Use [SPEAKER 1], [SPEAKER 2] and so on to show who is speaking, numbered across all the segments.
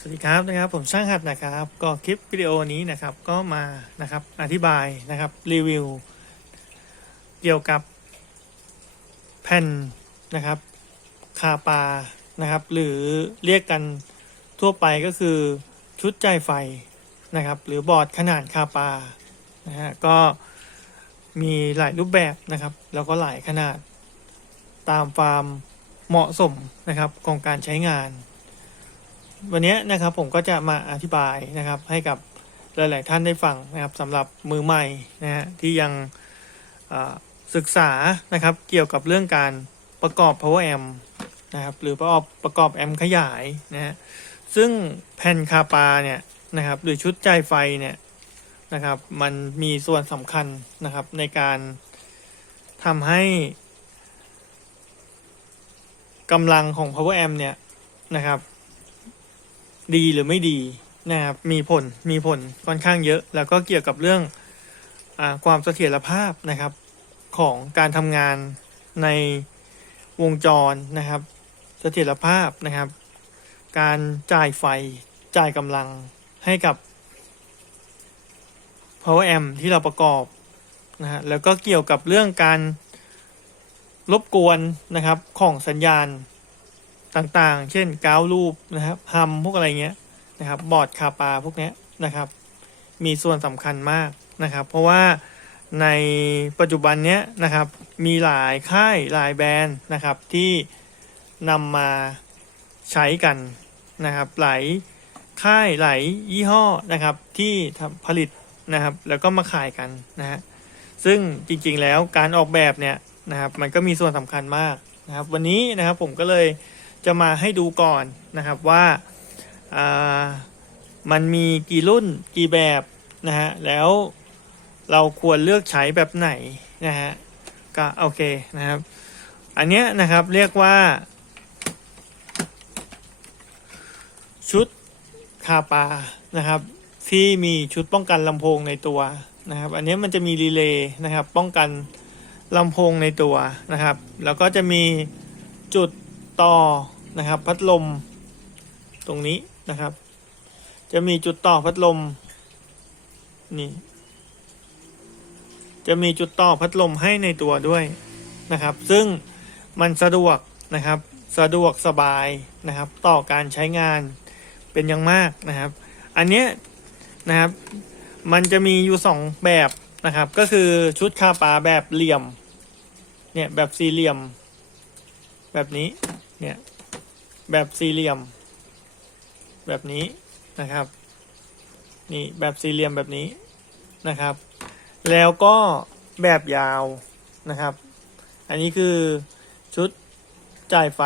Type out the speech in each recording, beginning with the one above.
[SPEAKER 1] สวัสดีครับนะครับผมช่างหัดนะครับ ก็คลิปวิดีโอนี้นะครับก็มานะครับอธิบายนะครับรีวิว เกี่ยวกับแผ่นนะครับคาปานะครับ หรือเรียกกันทั่วไปก็คือชุดจ่ายไฟนะครับ หรือบอร์ดขนาดคาปานะฮะก็มีหลายรูปแบบนะครับ แล้วก็หลายขนาดตามความเหมาะสมนะครับของการใช้งาน วันนี้นะครับผมก็จะมาอธิบายนะครับให้กับหลาย ๆ ท่านได้ฟังนะครับสำหรับมือใหม่นะฮะที่ยังศึกษานะครับเกี่ยวกับเรื่องการประกอบ power amp นะครับหรือประกอบประกอบแอมป์ขยายนะฮะซึ่งแผ่นคาปาเนี่ยนะครับหรือชุดจ่ายไฟเนี่ยนะครับมันมีส่วนสำคัญนะครับในการทำให้กำลังของ power amp เนี่ยนะครับ ดีหรือไม่ดีนะครับมีผลมีผลค่อนข้างเยอะ แล้วก็เกี่ยวกับเรื่องอความเสถียรภาพนะครับของการทำงานในวงจรนะครับ เสถียรภาพนะครับ การจ่ายไฟจ่ายกำลังให้กับ power amp ที่เราประกอบนะฮะแล้วก็เกี่ยวกับเรื่องการรบกวนนะครับของสัญญาณ ต่างๆ เช่นกาวรูปนะครับฮัมพวกอะไรเงี้ยนะครับ บอร์ดคาปาพวกเนี้ยนะครับ มีส่วนสำคัญมากนะครับ เพราะว่าในปัจจุบันเนี้ยนะครับ มีหลายค่ายหลายแบรนด์นะครับที่นำมาใช้กันนะครับหลายค่ายหลายยี่ห้อนะครับที่ผลิตนะครับ แล้วก็มาขายกันนะฮะซึ่งจริงๆแล้วการออกแบบเนี่ยนะครับ มันก็มีส่วนสำคัญมากนะครับ วันนี้นะครับผมก็เลย จะมาให้ดูก่อนนะครับว่าามันมีกี่รุ่นกี่แบบนะฮะแล้วเราควรเลือกใช้แบบไหนนะฮะก็โอเคนะครับ อันเนี้ยนะครับเรียกว่า ชุดคาปานะครับที่มีชุดป้องกันลำโพงในตัวนะครับ อันเนี้ยมันจะมีรีเลย์นะครับ ป้องกันลำโพงในตัวนะครับ แล้วก็จะมีจุดต่อ นะครับ พัดลมตรงนี้นะครับ จะมีจุดต่อพัดลมนี่จะมีจุดต่อพัดลมให้ในตัวด้วยนะครับ ซึ่งมันสะดวกนะครับ สะดวกสบายนะครับ ต่อการใช้งานเป็นอย่างมากนะครับ อันเนี้ยนะครับ มันจะมีอยู่สองแบบนะครับ ก็คือชุดคาปาแบบเหลี่ยม เนี่ยแบบสี่เหลี่ยม แบบนี้ เนี่ย แบบสี่เหลี่ยม แบบนี้นะครับ นี่แบบสี่เหลี่ยมแบบนี้นะครับ แล้วก็แบบยาวนะครับ อันนี้คือชุดจ่ายไฟ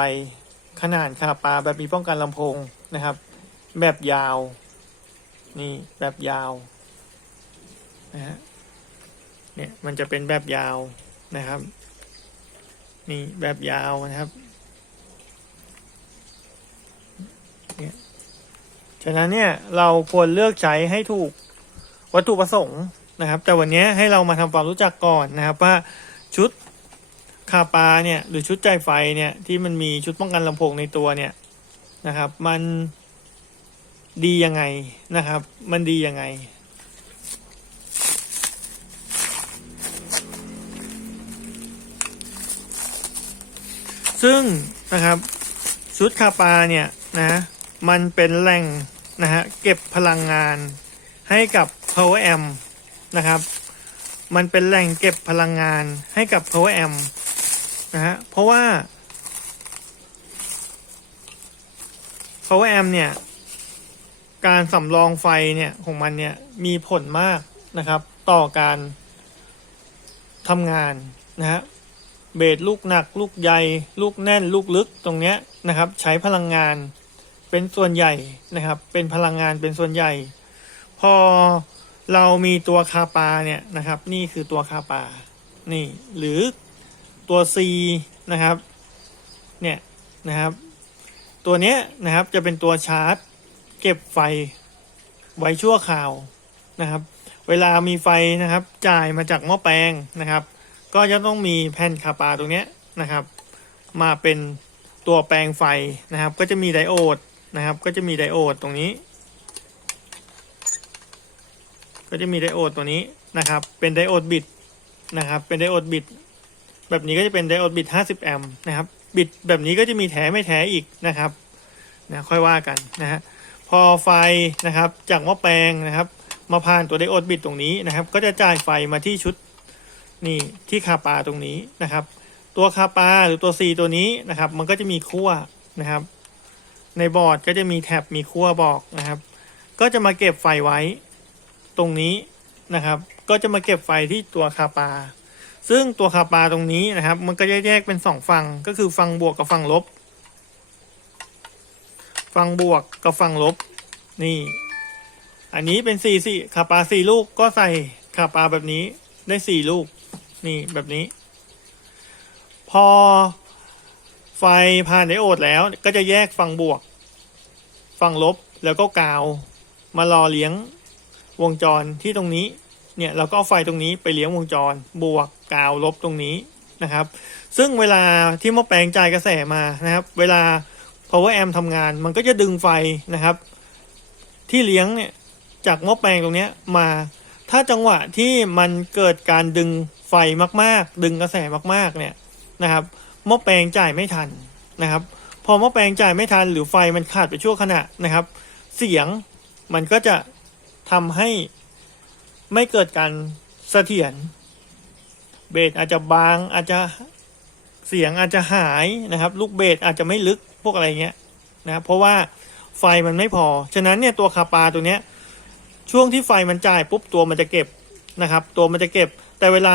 [SPEAKER 1] ขนาดคาปาแบบมีป้องกันลำโพงนะครับ แบบยาว นี่แบบยาวนะฮะเนี่ยมันจะเป็นแบบยาวนะครับ นี่แบบยาวนะครับ ฉะนั้นเนี่ยเราควรเลือกใช้ให้ถูกวัตถุประสงค์นะครับ แต่วันนี้ให้เรามาทำความรู้จักก่อนนะครับว่าชุดคาปาเนี่ยหรือชุดใจไฟเนี่ยที่มันมีชุดป้องกันลำโพงในตัวเนี่ยนะครับ มันดียังไงนะครับ มันดียังไงซึ่งนะครับชุดคาปาเนี่ยนะมันเป็นแหล่ง นะฮะเก็บพลังงานให้กับ power amp นะครับ มันเป็นแหล่งเก็บพลังงานให้กับ power amp นะฮะเพราะว่า power amp เนี่ย การสำรองไฟเนี่ยของมันเนี่ยมีผลมากนะครับ ต่อการทำงานนะฮะเบสลูกหนัก ลูกใหญ่ ลูกแน่น ลูกลึกตรงเนี้ยนะครับ ใช้พลังงาน เป็นส่วนใหญ่นะครับ เป็นพลังงานเป็นส่วนใหญ่ พอเรามีตัวคาปาเนี่ยนะครับ นี่คือตัวคาปานี่ หรือตัว C นะครับ เนี่ยนะครับ ตัวเนี้ยนะครับจะเป็นตัวชาร์จ เก็บไฟไว้ชั่วคราวนะครับ เวลามีไฟนะครับ จ่ายมาจากหม้อแปลงนะครับ ก็จะต้องมีแผ่นคาปาตรงเนี้ยนะครับ มาเป็นตัวแปลงไฟนะครับ ก็จะมีไดโอด นะครับ ก็จะมีไดโอดตรงนี้ ก็จะมีไดโอดตัวนี้นะครับ เป็นไดโอดบิดนะครับ เป็นไดโอดบิดแบบนี้ก็จะเป็นไดโอดบิด50 แอมป์นะครับ บิดแบบนี้ก็จะมีแถไม่แถอีกนะครับนะค่อยว่ากันนะฮะพอไฟนะครับจากหม้อแปลงนะครับ มาผ่านตัวไดโอดบิดตรงนี้นะครับ ก็จะจ่ายไฟมาที่ชุดนี่ที่คาปาตรงนี้นะครับ ตัวคาปาหรือตัว C ตัวนี้นะครับ มันก็จะมีขั้วนะครับ ในบอร์ดก็จะมีแท็บมีขั้วบอกนะครับ ก็จะมาเก็บไฟไว้ตรงนี้นะครับ ก็จะมาเก็บไฟที่ตัวคาปา ซึ่งตัวคาปาตรงนี้นะครับ มันก็จะแยกเป็นสองฝั่งก็คือฝั่งบวกกับฝั่งลบฝั่งบวกกับฝั่งลบนี่ อันนี้เป็นสี่สี่คาปาสี่ลูกก็ใส่คาปาแบบนี้ได้สี่ลูก นี่แบบนี้ พอ ไฟผ่านไดโอดแล้วก็จะแยกฝั่งบวก ฝั่งลบแล้วก็กาว มารอเลี้ยงวงจรที่ตรงนี้ เนี่ยเราก็เอาไฟตรงนี้ไปเลี้ยงวงจร บวกกาวลบตรงนี้นะครับ ซึ่งเวลาที่หม้อแปลงจ่ายกระแสมานะครับ เวลา power amp ทำงาน มันก็จะดึงไฟนะครับ ที่เลี้ยงเนี่ยจากหม้อแปลงตรงนี้มา ถ้าจังหวะที่มันเกิดการดึงไฟมาก ๆ ดึงกระแสมากๆ เนี่ยนะครับ หม้อแปลงจ่ายไม่ทันนะครับ พอหม้อแปลงจ่ายไม่ทัน หรือไฟมันขาดไปชั่วขณะนะครับ เสียงมันก็จะทำให้ไม่เกิดการเสถียรเบสอาจจะบางอาจจะเสียงอาจจะหายนะครับ ลูกเบสอาจจะไม่ลึกพวกอะไรเงี้ยนะครับเพราะว่าไฟมันไม่พอ ฉะนั้นเนี่ยตัวคาปาตัวเนี้ยช่วงที่ไฟมันจ่ายปุ๊บตัวมันจะเก็บนะครับ ตัวมันจะเก็บ แต่เวลา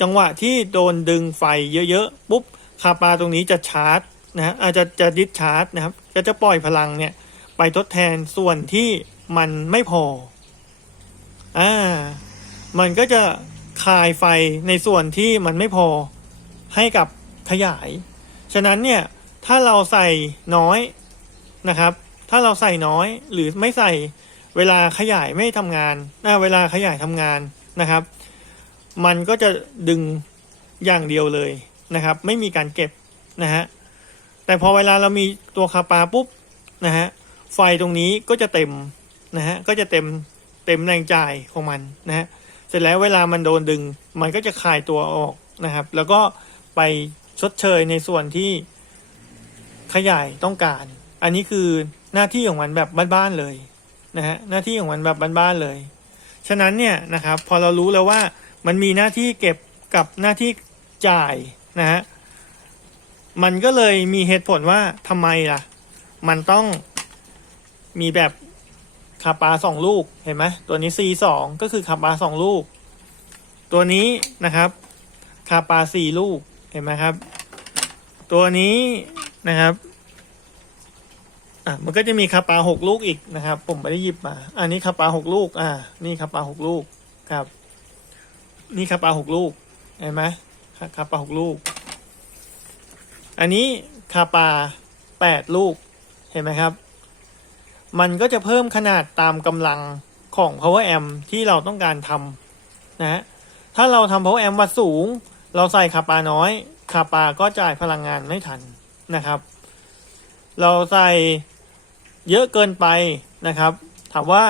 [SPEAKER 1] จังหวะที่โดนดึงไฟเยอะๆปุ๊บ คาปาตรงนี้จะชาร์จนะฮะอาจจะจะดิสชาร์จนะครับก็จะปล่อยพลังเนี่ยไปทดแทนส่วนที่มันไม่พออ่ามันก็จะคายไฟในส่วนที่มันไม่พอให้กับขยาย ฉะนั้นเนี่ยถ้าเราใส่น้อยนะครับ ถ้าเราใส่น้อยหรือไม่ใส่เวลาขยายไม่ทำงานนะเวลาขยายทำงานนะครับ มันก็จะดึงอย่างเดียวเลย นะครับ ไม่มีการเก็บนะฮะแต่พอเวลาเรามีตัวคาปาปุ๊บนะฮะไฟตรงนี้ก็จะเต็มนะฮะก็จะเต็มเต็มแรงจ่ายของมันนะฮะเสร็จแล้วเวลามันโดนดึง มันก็จะคายตัวออกนะครับ แล้วก็ไปชดเชยในส่วนที่ขยายต้องการ อันนี้คือหน้าที่ของมันแบบบ้านๆเลยนะฮะหน้าที่ของมันแบบบ้านๆเลย ฉะนั้นเนี่ยนะครับ พอเรารู้แล้วว่ามันมีหน้าที่เก็บกับหน้าที่จ่าย นะฮะมันก็เลยมีเหตุผลว่าทำไมล่ะ มันต้องมีแบบคาปาสองลูกเห็นไหมตัวนี้ C สองก็คือคาปาสองลูก ตัวนี้นะครับคาปาสี่ลูกเห็นไหมครับ ตัวนี้นะครับอะมันก็จะมีคาปาหกลูกอีกนะครับ ผมไม่ได้หยิบมา อันนี้คาปาหกลูก อ่า นี่คาปาหกลูกครับ นี่คาปาหกลูกเห็นไหม คาปาหกลูก อันนี้คาปาแปดลูก เห็นไหมครับ มันก็จะเพิ่มขนาดตามกำลังของ power amp ที่เราต้องการทำนะฮะ ถ้าเราทำ power amp วัดสูง เราใส่คาปาน้อยคาปาก็จ่ายพลังงานไม่ทันนะครับ เราใส่เยอะเกินไปนะครับ ถามว่า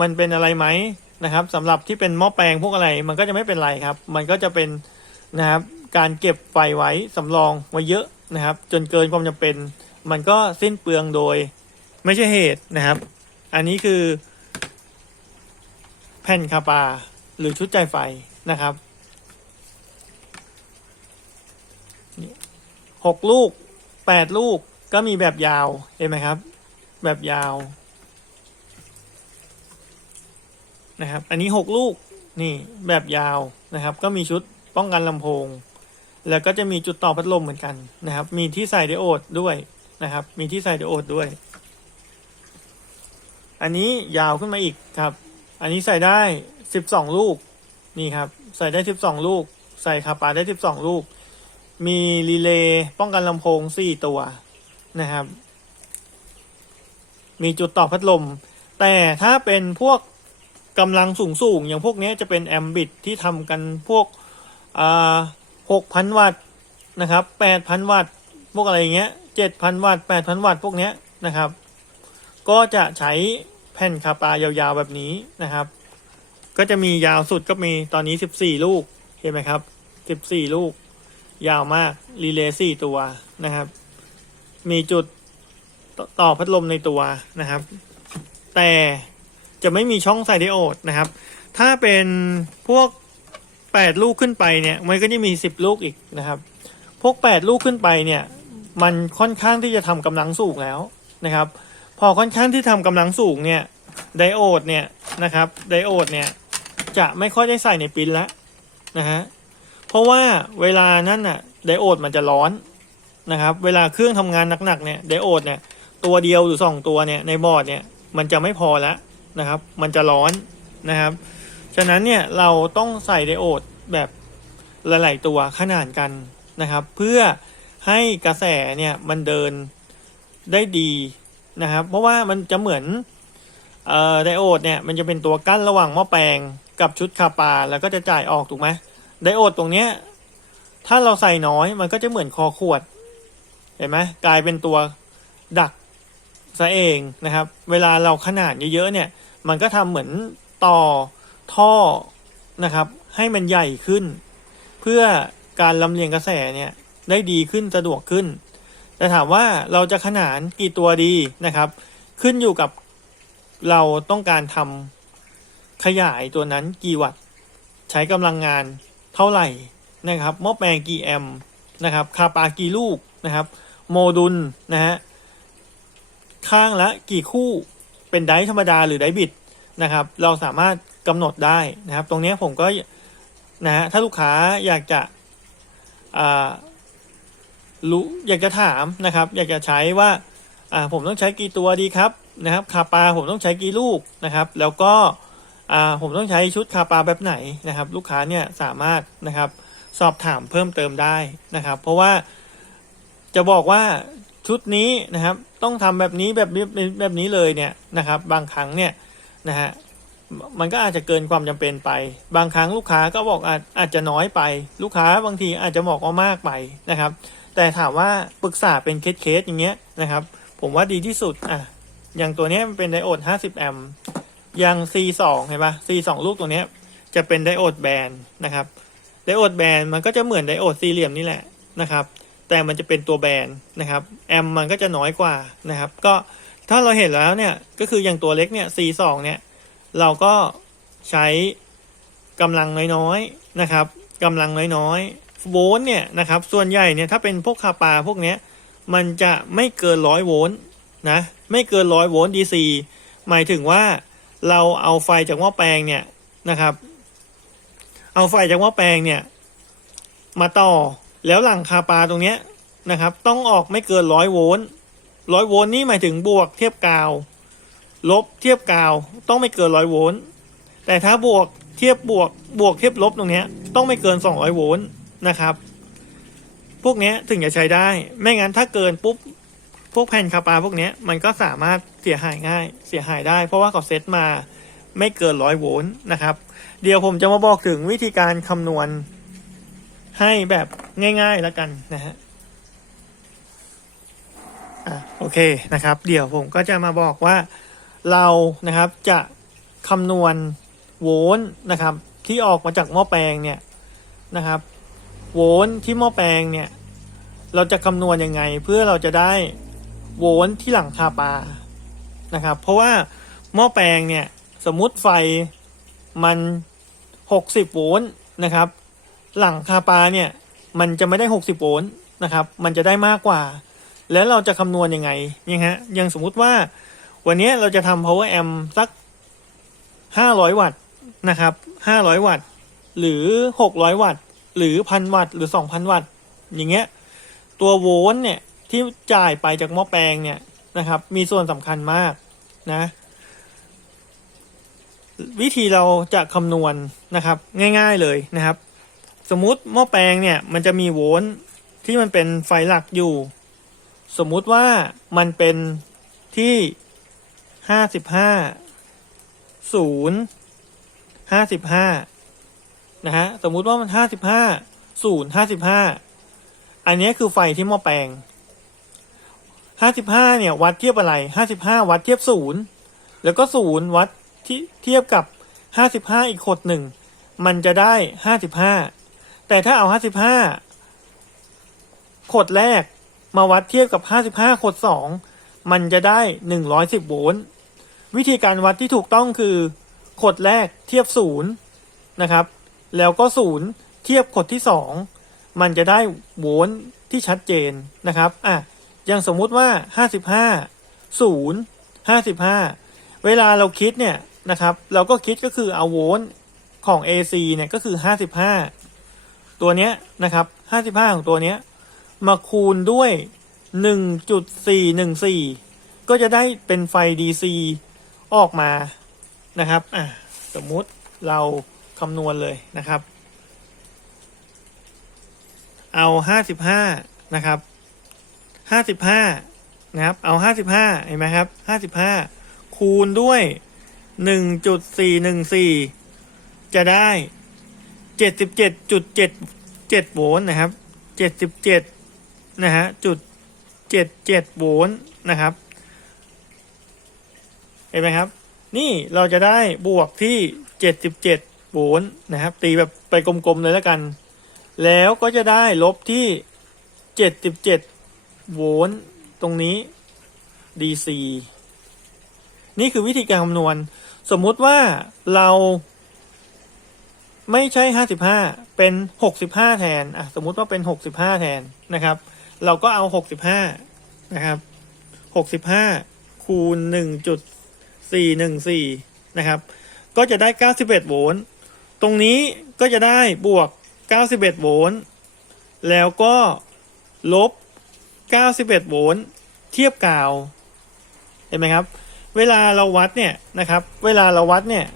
[SPEAKER 1] มันเป็นอะไรไหมนะครับสำหรับที่เป็นหม้อแปลงพวกอะไรมันก็จะไม่เป็นไรครับ มันก็จะเป็นนะครับ การเก็บไฟไว้สำรองไว้เยอะนะครับ จนเกินความจำเป็น มันก็สิ้นเปลืองโดย ไม่ใช่เหตุนะครับ อันนี้คือ แผ่นคาปาหรือชุดจ่ายไฟนะครับหกลูกแปดลูกก็มีแบบยาวเห็นไหมครับ แบบยาวนะครับ อันนี้หกลูกนี่แบบยาวนะครับ ก็มีชุดป้องกันลำโพง แล้วก็จะมีจุดต่อพัดลมเหมือนกันนะครับ มีที่ใส่ไดโอดด้วยนะครับ มีที่ใส่ไดโอดด้วย อันนี้ยาวขึ้นมาอีกครับ อันนี้ใส่ได้สิบสองลูกนี่ครับ ใส่ได้สิบสองลูก ใส่คาปาได้สิบสองลูก มีรีเลย์ป้องกันลำโพงสี่ตัวนะครับ มีจุดต่อพัดลม แต่ถ้าเป็นพวกกำลังสูงสูงๆอย่างพวกนี้จะเป็นแอมบิตที่ทำกันพวกอ หกพันวัตต์นะครับแปดพันวัตต์พวกอะไรอย่างเงี้ยเจ็ดพันวัตต์แปดพันวัตต์พวกเนี้ยนะครับ ก็จะใช้แผ่นคาปายาวๆแบบนี้นะครับ ก็จะมียาวสุดก็มีตอนนี้สิบสี่ลูกเห็นไหมครับสิบสี่ลูก ยาวมากรีเลย์สี่ตัวนะครับ มีจุดตต่อพัดลมในตัวนะครับ แต่จะไม่มีช่องใส่ไดโอดนะครับ ถ้าเป็นพวก แปดลูกขึ้นไปเนี่ย มันก็จะมีสิบลูกอีกนะครับ พวกแปดลูกขึ้นไปเนี่ย มันค่อนข้างที่จะทำกำลังสูงแล้วนะครับ พอค่อนข้างที่ทำกำลังสูงเนี่ย ไดโอดเนี่ยนะครับ ไดโอดเนี่ยจะไม่ค่อยได้ใส่ในปินแล้วนะฮะ เพราะว่าเวลานั้นน่ะไดโอดมันจะร้อนนะครับ เวลาเครื่องทำงานหนักๆเนี่ยไดโอดเนี่ยตัวเดียวหรือสองตัวเนี่ยในบอร์ดเนี่ยมันจะไม่พอแล้วนะครับ มันจะร้อนนะครับ ฉะนั้นเนี่ยเราต้องใส่ไดโอดแบบหลาย ๆ ตัวขนานกันนะครับ เพื่อให้กระแสเนี่ยมันเดินได้ดีนะครับ เพราะว่ามันจะเหมือนออไดโอดเนี่ยมันจะเป็นตัวกั้นระหว่างหม้อแปลงกับชุดคาปาแล้วก็จะจ่ายออกถูกไหมไดโอดตรงเนี้ยถ้าเราใส่น้อยมันก็จะเหมือนคอขวด เห็นไหมกลายเป็นตัวดักซะเองนะครับ เวลาเราขนาดเยอะๆเนี่ย มันก็ทำเหมือนต่อ ท่อนะครับ ให้มันใหญ่ขึ้น เพื่อการลำเลียงกระแสเนี่ยได้ดีขึ้นสะดวกขึ้น แต่ถามว่าเราจะขนานกี่ตัวดีนะครับ ขึ้นอยู่กับเราต้องการทำขยายตัวนั้นกี่วัตต์ใช้กำลังงานเท่าไหร่นะครับหม้อแปลงกี่แอมนะครับคาปากี่ลูกนะครับ โมดูลนะฮะข้างละกี่คู่เป็นไดร์ธรรมดาหรือไดร์บิดนะครับ เราสามารถ กำหนดได้นะครับ ตรงนี้ผมก็นะฮะถ้าลูกค้าอยากจะอ่ารู้อยากจะถามนะครับ อยากจะใช้ว่าอ่าผมต้องใช้กี่ตัวดีครับนะครับคาปาผมต้องใช้กี่ลูกนะครับ แล้วก็อ่าผมต้องใช้ชุดคาปาแบบไหนนะครับ ลูกค้าเนี่ยสามารถนะครับสอบถามเพิ่มเติมได้นะครับ เพราะว่าจะบอกว่าชุดนี้นะครับ ต้องทำแบบนี้แบบนี้แบบนี้เลยเนี่ยนะครับ บางครั้งเนี่ยนะฮะ มันก็อาจจะเกินความจำเป็นไป บางครั้งลูกค้าก็บอกอาจอาจจะน้อยไป ลูกค้าบางทีอาจจะบอกว่ามากไปนะครับ แต่ถามว่าปรึกษาเป็นเคสเคสอย่างเงี้ยนะครับ ผมว่าดีที่สุดอะอย่างตัวเนี้ยมันเป็นไดโอด 50 แอมป์อย่าง C2 เห็นปะ C2 ลูกตัวเนี้ยจะเป็นไดโอดแบนนะครับไดโอดแบนมันก็จะเหมือนไดโอดสี่เหลี่ยมนี่แหละนะครับ แต่มันจะเป็นตัวแบนนะครับ แอมมันก็จะน้อยกว่านะครับ ก็ถ้าเราเห็นแล้วเนี่ยก็คืออย่างตัวเล็กเนี่ย C2 เนี่ย เราก็ใช้กำลังน้อยๆนะครับกำลังน้อยๆโวลต์เนี่ยนะครับส่วนใหญ่เนี่ยถ้าเป็นพวกคาปาพวกเนี้ยมันจะไม่เกินร้อยโวลต์นะไม่เกินร้อยโวลต์ DC หมายถึงว่าเราเอาไฟจากหม้อแปลงเนี่ยนะครับ เอาไฟจากหม้อแปลงเนี่ยมาต่อแล้วหลังคาปาตรงเนี้ยนะครับ ต้องออกไม่เกินร้อยโวลต์ร้อยโวลต์นี่หมายถึงบวกเทียบกาว ลบเทียบกาวต้องไม่เกินร้อยโวลต์แต่ถ้าบวกเทียบบวกบวกเทียบลบตรงนี้ต้องไม่เกินสองร้อยโวลต์นะครับ พวกนี้ถึงจะใช้ได้ ไม่งั้นถ้าเกินปุ๊บพวกแผ่นคาปาพวกนี้มันก็สามารถเสียหายง่าย เสียหายได้ เพราะว่าเขาเซตมาไม่เกินร้อยโวลต์นะครับ เดี๋ยวผมจะมาบอกถึงวิธีการคำนวณให้แบบง่ายๆแล้วกันนะฮะอะโอเคนะครับ เดี๋ยวผมก็จะมาบอกว่า เรานะครับจะคำนวณโวลต์นะครับ ที่ออกมาจากหม้อแปลงเนี่ยนะครับ โวลต์ที่หม้อแปลงเนี่ย เราจะคำนวณยังไง เพื่อเราจะได้โวลต์ที่หลังคาปานะครับ เพราะว่าหม้อแปลงเนี่ยสมมุติไฟมัน 60 โวลต์นะครับ หลังคาปาเนี่ยมันจะไม่ได้ 60 โวลต์นะครับ มันจะได้มากกว่า แล้วเราจะคำนวณยังไงเนี่ยฮะอย่างสมมุติว่า วันนี้เราจะทำ power amp สัก 500 วัตต์นะครับ 500 วัตต์ หรือ 600 วัตต์ หรือ 1,000 วัตต์ หรือ 2,000 วัตต์ อย่างเงี้ย ตัวโวลต์เนี่ย ที่จ่ายไปจากหม้อแปลงเนี่ยนะครับ มีส่วนสำคัญมากนะ วิธีเราจะคำนวณนะครับ ง่ายๆเลยนะครับ สมมุติหม้อแปลงเนี่ย มันจะมีโวลต์ที่มันเป็นไฟหลักอยู่ สมมุติว่ามันเป็นที่ ห้าสิบห้าศูนย์ห้าสิบห้านะฮะสมมุติว่ามันห้าสิบห้าศูนย์ห้าสิบห้าอันนี้คือไฟที่หม้อแปลงห้าสิบห้าเนี่ย วัดเทียบอะไรห้าสิบห้าวัดเทียบศูนย์แล้วก็ศูนย์วัดที่เทียบกับห้าสิบห้าอีกขดหนึ่งมันจะได้ห้าสิบห้าแต่ถ้าเอาห้าสิบห้าขดแรกมาวัดเทียบกับห้าสิบห้าขดสองมันจะได้หนึ่งร้อยสิบโวลต์ วิธีการวัดที่ถูกต้องคือขดแรกเทียบศูนย์นะครับ แล้วก็ศูนย์เทียบขดที่สองมันจะได้โวลต์ที่ชัดเจนนะครับอะอย่างสมมุติว่าห้าสิบห้าศูนย์ห้าสิบห้าเวลาเราคิดเนี่ยนะครับ เราก็คิดก็คือเอาโวลต์ของ AC เนี่ยก็คือห้าสิบห้าตัวเนี้ยนะครับห้าสิบห้าของตัวเนี้ยมาคูณด้วยหนึ่งจุดสี่หนึ่งสี่ก็จะได้เป็นไฟ DC ออกมานะครับอะสมมุติเราคำนวณเลยนะครับ เอาห้าสิบห้านะครับห้าสิบห้านะครับ เอาห้าสิบห้าเห็นไหมครับห้าสิบห้าคูณด้วยหนึ่งจุดสี่หนึ่งสี่จะได้เจ็ดสิบเจ็ดจุดเจ็ดเจ็ดโวลต์นะครับเจ็ดสิบเจ็ดนะฮะจุดเจ็ดเจ็ดโวลต์นะครับ ห็นไหมครับ นี่เราจะได้บวกที่เจ็ดสิบเจ็ดโวลต์นะครับ ตีแบบไปกลมๆเลยแล้วกัน แล้วก็จะได้ลบที่เจ็ดสิบเจ็ดโวลต์ตรงนี้ DC นี่คือวิธีการคำนวณ สมมุติว่าเราไม่ใช่ห้าสิบห้าเป็นหกสิบห้าแทน อะ สมมุติว่าเป็นหกสิบห้าแทนนะครับ เราก็เอาหกสิบห้านะครับหกสิบห้าคูณ หนึ่งจุดสี่หนึ่งสี่นะครับ ก็จะได้เก้าสิบเอ็ดโวลต์ ตรงนี้ก็จะได้บวกเก้าสิบเอ็ดโวลต์ แล้วก็ลบเก้าสิบเอ็ดโวลต์ เทียบกาว เห็นไหมครับ เวลาเราวัดเนี่ยนะครับ เวลาเราวัดเนี่ย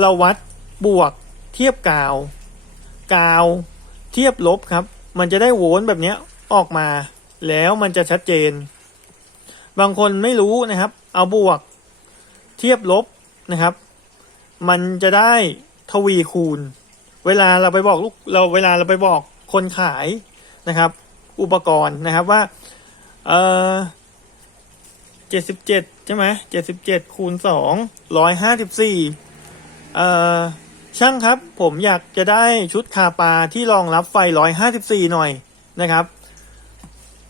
[SPEAKER 1] เราวัดบวกเทียบกาว กาวเทียบลบครับ มันจะได้โวลต์แบบนี้ออกมา แล้วมันจะชัดเจน บางคนไม่รู้นะครับ เอาบวก เทียบลบนะครับ มันจะได้ทวีคูณ เวลาเราไปบอกลูกเราเวลาเราไปบอกคนขายนะครับ อุปกรณ์นะครับว่าเออเจ็ดสิบเจ็ดใช่ไหมเจ็ดสิบเจ็ดคูณสองร้อยห้าสิบสี่เอ่อช่างครับ ผมอยากจะได้ชุดคาปาที่รองรับไฟร้อยห้าสิบสี่หน่อยนะครับ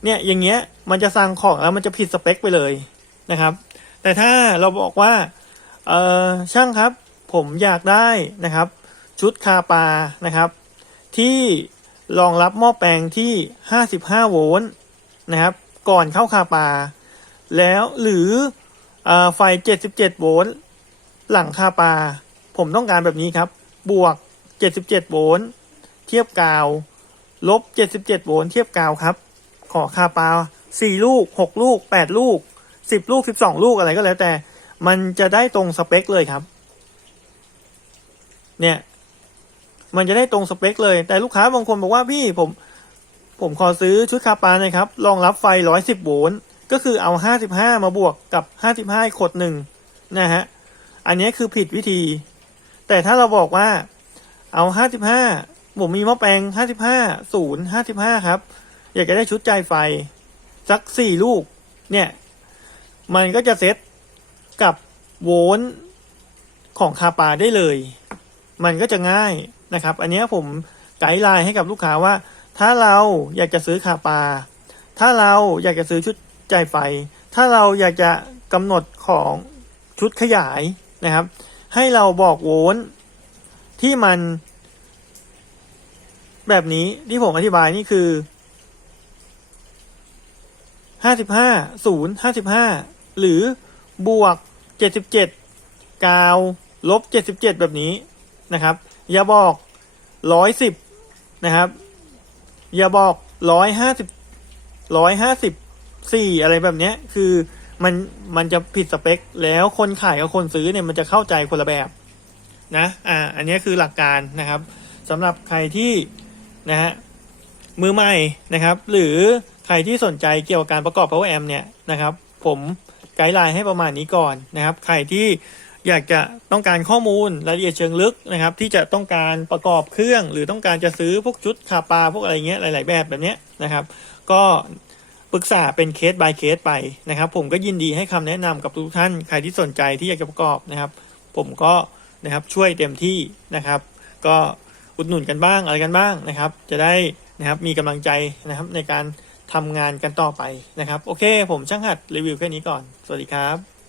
[SPEAKER 1] เนี่ยอย่างเงี้ยมันจะสั่งของแล้วมันจะผิดสเปคไปเลยนะครับ แต่ถ้าเราบอกว่าเออช่างครับผมอยากได้นะครับ ชุดคาปานะครับ ที่รองรับหม้อแปลงที่ 55 โวลต์นะครับ ก่อนเข้าคาปา แล้วหรือเออไฟ 77 โวลต์หลังคาปา ผมต้องการแบบนี้ครับ บวก 77 โวลต์เทียบกาว ลบ 77 โวลต์เทียบกาวครับ ขอคาปา 4 ลูก 6 ลูก 8 ลูก 10ลูก12ลูกอะไรก็แล้วแต่ มันจะได้ตรงสเปคเลยครับ เนี่ย มันจะได้ตรงสเปคเลย แต่ลูกค้าบางคนบอกว่าพี่ผม ผมขอซื้อชุดคาปาหนะครับ รองรับไฟ110โวลต์ก็คือเอา55มาบวกกับ55ขดหนึ่งนะฮะ อันนี้คือผิดวิธี แต่ถ้าเราบอกว่าเอา55ผมมีหม้อแปลง55 0 55ครับ อยากจะได้ชุดจ่ายไฟ สัก4ลูก เนี่ย มันก็จะเซตกับโวลต์ของคาปาได้เลย มันก็จะง่ายนะครับ อันนี้ผมไกด์ไลน์ให้กับลูกค้าว่า ถ้าเราอยากจะซื้อคาปา ถ้าเราอยากจะซื้อชุดจ่ายไฟ ถ้าเราอยากจะกำหนดของชุดขยายนะครับ ให้เราบอกโวลต์ที่มัน แบบนี้ที่ผมอธิบายนี่คือห้าสิบห้าศูนย์ห้าสิบห้า หรือบวกเจ็ดสิบเจ็ดกาว ลบเจ็ดสิบเจ็ดแบบนี้นะครับ อย่าบอกร้อยสิบนะครับ อย่าบอกร้อยห้าสิบร้อยห้าสิบสี่อะไรแบบนี้คือมันมันจะผิดสเปค แล้วคนขายกับคนซื้อเนี่ยมันจะเข้าใจคนละแบบนะอ่าอันนี้คือหลักการนะครับสำหรับใครที่นะฮะมือใหม่นะครับ หรือใครที่สนใจเกี่ยวกับการประกอบ power amp เนี่ยนะครับ ผม ไกด์ไลน์ให้ประมาณนี้ก่อนนะครับ ใครที่อยากจะต้องการข้อมูลรายละเอียดเชิงลึกนะครับ ที่จะต้องการประกอบเครื่อง หรือต้องการจะซื้อพวกชุดคาปาพวกอะไรเงี้ยหลาย ๆ แบบแบบเนี้ยนะครับ ก็ปรึกษาเป็นเคส by เคสไปนะครับ ผมก็ยินดีให้คำแนะนำกับทุกท่านใครที่สนใจที่อยากจะประกอบนะครับ ผมก็นะครับช่วยเต็มที่นะครับ ก็อุดหนุนกันบ้างอะไรกันบ้างนะครับ จะได้นะครับมีกำลังใจนะครับในการ ทำงานกันต่อไปนะครับ โอเค ผมช่างหัดรีวิวแค่นี้ก่อน สวัสดีครับ